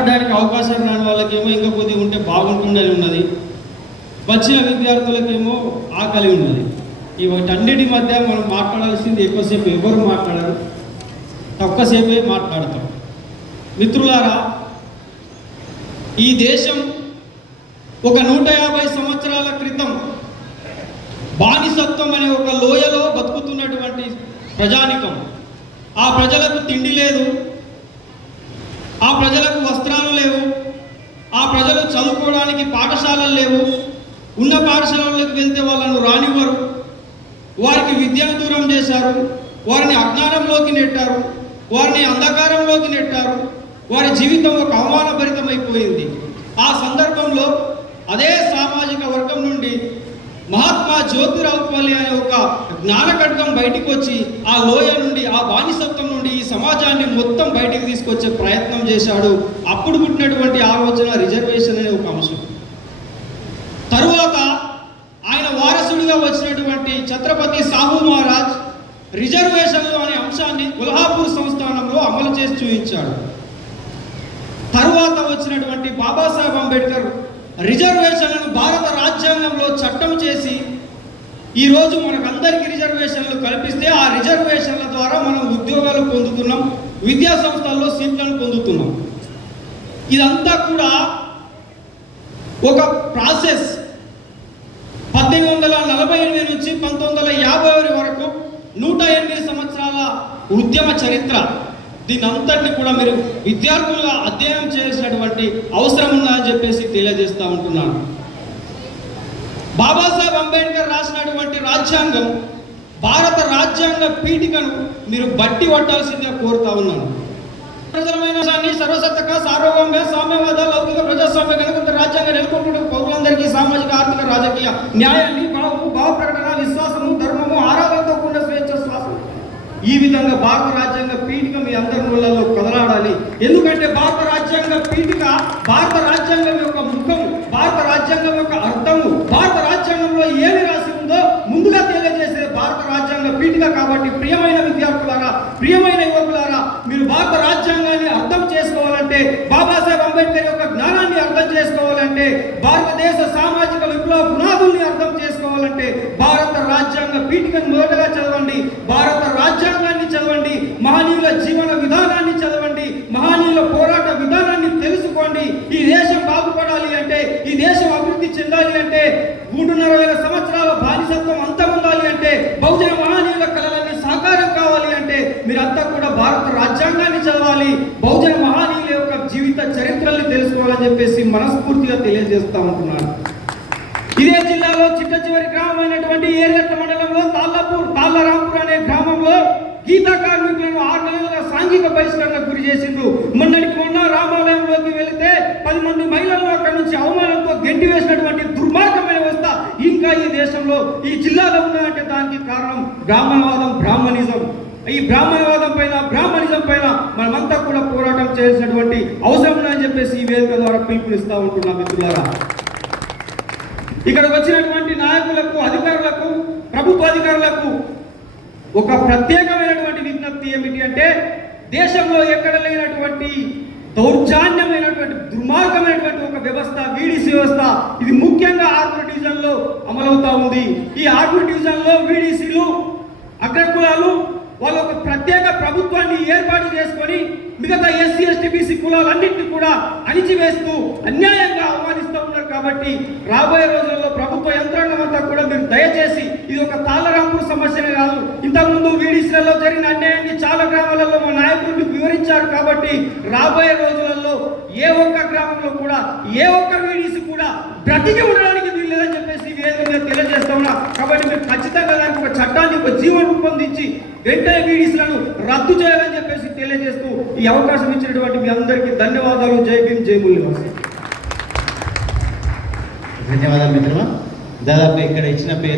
మాట్లాడడానికి అవకాశం రాని వాళ్ళకేమో ఇంకా కొద్దిగా ఉంటే బాగుంటుందని ఉన్నది, వచ్చిన విద్యార్థులకేమో ఆకలి ఉన్నది. ఈ వీటన్నిటి మధ్య మనం మాట్లాడాల్సింది ఎక్కువసేపు ఎవరు మాట్లాడరు, తక్కువసేపే మాట్లాడతాం. మిత్రులారా, ఈ దేశం ఒక 150 సంవత్సరాల క్రితం బానిసత్వం అనే ఒక లోయలో బతుకుతున్నటువంటి ప్రజానికం. ఆ ప్రజలకు తిండి లేదు, ఆ ప్రజలకు వస్త్రాలు లేవు, ఆ ప్రజలు చదువుకోవడానికి పాఠశాలలు లేవు, ఉన్న పాఠశాలలకు వెళ్తే వాళ్ళను రానివ్వరు, వారికి విద్యను దూరం చేశారు, వారిని అజ్ఞానంలోకి నెట్టారు, వారిని అంధకారంలోకి నెట్టారు, వారి జీవితం ఒక అవమానభరితమైపోయింది. ఆ సందర్భంలో అదే సామాజిక వర్గం నుండి మహాత్మా జ్యోతిరావు పూలే అనే ఒక జ్ఞానఖడ్గం బయటికి వచ్చి ఆ లోయ నుండి, ఆ బానిసత్వం నుండి ఈ సమాజాన్ని మొత్తం బయటికి తీసుకొచ్చే ప్రయత్నం చేశాడు. అప్పుడు పుట్టినటువంటి ఆలోచన రిజర్వేషన్ అనే ఒక అంశం. తరువాత ఆయన వారసుడిగా వచ్చినటువంటి ఛత్రపతి సాహు మహారాజ్ రిజర్వేషన్లు అనే అంశాన్ని కొల్హాపూర్ సంస్థానంలో అమలు చేసి చూపించాడు. తరువాత వచ్చినటువంటి బాబాసాహెబ్ అంబేద్కర్ రిజర్వేషన్లను భారత రాజ్యాంగంలో చట్టం చేసి ఈరోజు మనకందరికీ రిజర్వేషన్లు కల్పిస్తే ఆ రిజర్వేషన్ల ద్వారా మనం ఉద్యోగాలు పొందుతున్నాం, విద్యా సంస్థల్లో సీట్లను పొందుతున్నాం. ఇదంతా కూడా ఒక ప్రాసెస్. 1848 నుంచి 1950 వరకు 108 సంవత్సరాల ఉద్యమ చరిత్ర. దీని అంతటిని కూడా మీరు విద్యార్థులుగా అధ్యయనం చేసినటువంటి అవసరం ఉందని చెప్పేసి తెలియజేస్తూ ఉంటున్నాను. బాబాసాహెబ్ అంబేద్కర్ రాసినటువంటి రాజ్యాంగం, భారత రాజ్యాంగ పీఠికను మీరు బట్టి పట్టాల్సిందిగా కోరుతా ఉన్నాను. ప్రజలమైన సర్వసత్తక సార్వభౌమ సామ్యవాద లౌకిక ప్రజాస్వామ్య గణతంత్ర రాజ్యాంగం నెలకొంటున్న పౌరులందరికీ సామాజిక ఆర్థిక రాజకీయ న్యాయాన్ని భావ ప్రకటన విశ్వాసము ధర్మము ఆరాధనతో కూడిన స్వేచ్ఛ శ్వాసం. ఈ విధంగా భారత రాజ్యాంగ పీఠిక మీ అందరి నోళ్ళలో కదలాడాలి. ఎందుకంటే భారత రాజ్యాంగ పీఠిక భారత రాజ్యాంగం యొక్క ముఖము, భారత రాజ్యాంగం యొక్క అర్థము, భారత రాజ్యాంగంలో ఏమి రాసి ఉందో ముందుగా తెలియజేసే భారత రాజ్యాంగ పీఠిక. కాబట్టి ప్రియమైన విద్యార్థులారా, ప్రియమైన యువకులారా, మీరు భారత రాజ్యాంగాన్ని అర్థం చేసుకోవాలంటే, బాబాసాహెబ్ అంబేద్కర్ యొక్క జ్ఞానాన్ని అర్థం చేసుకోవాలంటే, భారతదేశ సామాజిక విప్లవ పునాదుల్ని అర్థం చేసుకోవాలంటే భారత రాజ్యాంగ పీఠికను మొదటగా చదవండి, భారత రాజ్యాంగాన్ని చదవండి, మహనీయుల జీవన విధానాన్ని చదవండి, మహనీయుల పోరాట విధానాన్ని తెలుసుకోండి. ఈ దేశం బాగుపడాలి అంటే, ఈ దేశం అభివృద్ధి చెందాలి అంటే, 3,500 సంవత్సరాల బానిసత్వం అంతమొందాలి అంటే, బహుజన మహనీయుల కళలన్నీ సాకారం కావాలి అంటే మీరంతా కూడా భారత రాజ్యాంగాన్ని చదవాలి, బహుజన మహనీయుల యొక్క జీవిత చరిత్రల్ని తెలుసుకోవాలని చెప్పేసి మనస్ఫూర్తిగా తెలియజేస్తా ఉంటున్నాను. ఇదే జిల్లాలో చిట్ట చివరి గ్రామమైనటువంటి ఏర్గట్ల మండలంలో తాళ్ళరాంపూర్ అనే గ్రామంలో గీతా కార్మికులను 6 నెలలుగా సాంఘిక బహిష్కరణకు గురి చేసిండ్రు. మొన్నటికి మొన్న రామాలయంలోకి వెళితే 10 మంది మహిళలను అక్కడి నుంచి అవమానంతో గెంటి వేసినటువంటి దుర్మార్గమైన వ్యవస్థ ఇంకా ఈ దేశంలో, ఈ జిల్లాలో ఉన్నదంటే దానికి కారణం బ్రాహ్మణవాదం, బ్రాహ్మణిజం. ఈ బ్రాహ్మణవాదం పైన, బ్రాహ్మణిజం పైన మనమంతా కూడా పోరాటం చేయాల్సినటువంటి అవసరం ఉందని చెప్పేసి ఈ వేదిక ద్వారా పిలుపునిస్తా ఉంటున్నాం. మిత్రులారా, ఇక్కడ వచ్చినటువంటి నాయకులకు, అధికారులకు, ప్రభుత్వ అధికారులకు ఒక ప్రత్యేకమైనటువంటి విజ్ఞప్తి ఏమిటి అంటే, దేశంలో ఎక్కడ లేనటువంటి దౌర్జన్యమైనటువంటి దుర్మార్గమైనటువంటి ఒక వ్యవస్థ వీడీసీ వ్యవస్థ. ఇది ముఖ్యంగా ఆర్మూర్ డివిజన్లో అమలవుతా ఉంది. ఈ ఆర్మూర్ డివిజన్లో వీడీసీలు, అగ్రకులాలు వాళ్ళు ఒక ప్రత్యేక ప్రభుత్వాన్ని ఏర్పాటు చేసుకొని మిగతా ఎస్సీ ఎస్టీ బీసీ కులాలన్నింటినీ కూడా అణిచివేస్తూ అన్యాయంగా అవమానిస్తూ ఉన్నారు. కాబట్టి రాబోయే రోజుల్లో ప్రభుత్వ యంత్రాంగం అంతా కూడా మీరు దయచేసి, ఇది ఒక తాళ్ళరాంపూర్ సమస్యనే కాదు, ఇంతకుముందు వీడీసీలలో జరిగిన అన్యాయాన్ని చాలా గ్రామాలలో మా నాయకులు వివరించారు. కాబట్టి రాబోయే రోజులలో ఏ ఒక్క గ్రామంలో కూడా, ఏ ఒక్క వీడీసీ కూడా బ్రతికి ఉండడానికి వీల్లేదని చెప్పేసి వేదికగా తెలియజేస్తా ఉన్నా. కాబట్టి మీరు ఖచ్చితంగా దానికి ఒక చట్టాన్ని, ఒక జీవో రూపొందించి వెంటనే వీడీసీలను రద్దు చేయాలని చెప్పేసి తెలియజేస్తూ ఈ అవకాశం ఇచ్చినటువంటి మీ అందరికీ ధన్యవాదాలు. జై భీమ్, జై మూల్యవాసి. ధన్యవాదాలు మిత్రమా. దాదాపు ఇక్కడ ఇచ్చిన పేరు